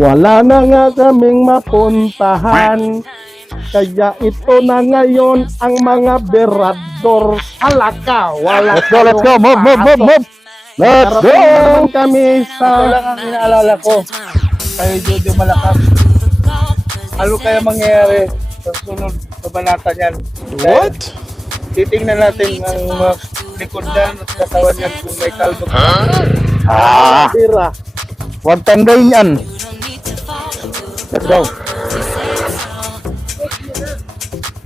Wala na nga kaming mapuntahan. Kaya ito na ngayon ang mga berador. Alaka, wala. Let's go. Move. Let's go. Nakarating na naman kami Ito sa lang ang inaalala ko. Kayo Jojo Malakap. Ano kaya mangyayari sa sunod sa balata niyan? What? Titingnan natin ang mga likod niyan at katawan niyan kung may kalbo. tira. Huwag tanggayin yan. Let's go.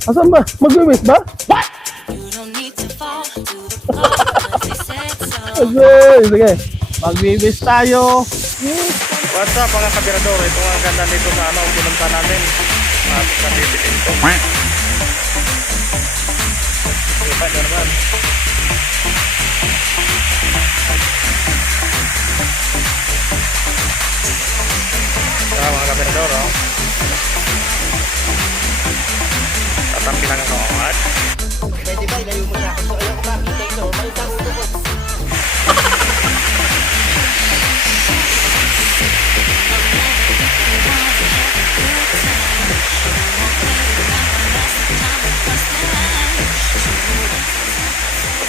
Asan ba? Mag-wish ba? Sige. Mag-wish tayo. What's up mga kabirador? Ito ang ganda dito sa pinunta namin. Sa titiin ko. Kita nyo naman. Mga kabirador, tatampi lang ang kawat. Pwede ba ilayo mo na ako? So, ayaw ko makita ito. Malitang ulo ko.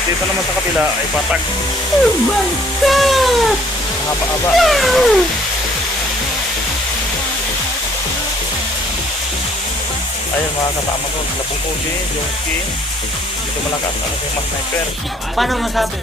Dito naman sa kapila ay patag. Oh my God! Haba-haba. Ayun mga kasama ko, labong ubi, yung skin. Dito malakas, ano yung mas sniper. Paano masabi?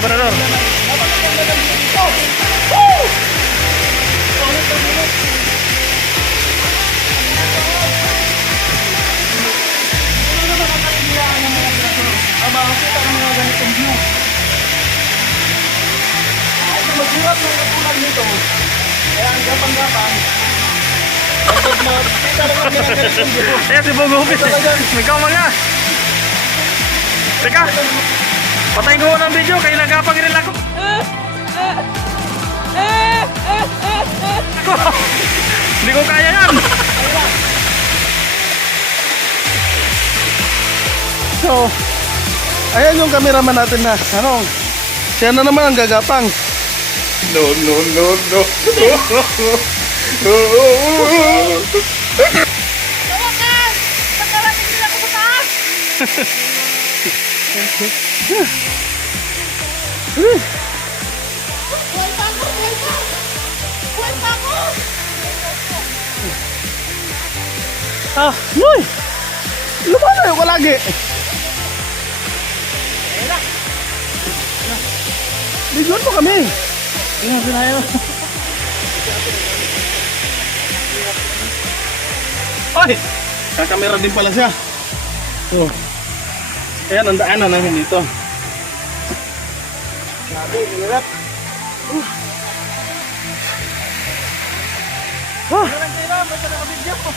Labrador. Maghirap ng katulad nito. Kaya ang gapang-gapang. Kapag makita naman ng mga ganitong view. Ayan si Bugupit. Ikaw mga. Teka. Patayin ko ng video. Kayo nagapag rin ako. Hindi ko kaya yan. So, ayan yung cameraman natin na, ano, siya na naman ang gagapang. No. Tawakan! Pagkarating nila ko sa taas! Buhay pa ako! Buhay pa! Buhay pa ako! Ah, Noy! Lumalayo ko lagi. Bigyan mo kami. Ay! Kakamera din pala siya. Oh. Ayan, ang daanan namin dito. Grabe, hirap. Ah! Walang kailangan, basta nakabidyo ko.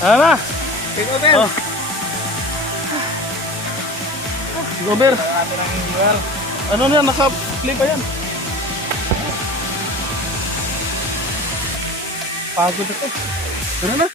Ano na? Take over. Oh. Gober. Marami ng lugar. Ano na yan? Naka-play pa yan. Pagod ito. Ano na?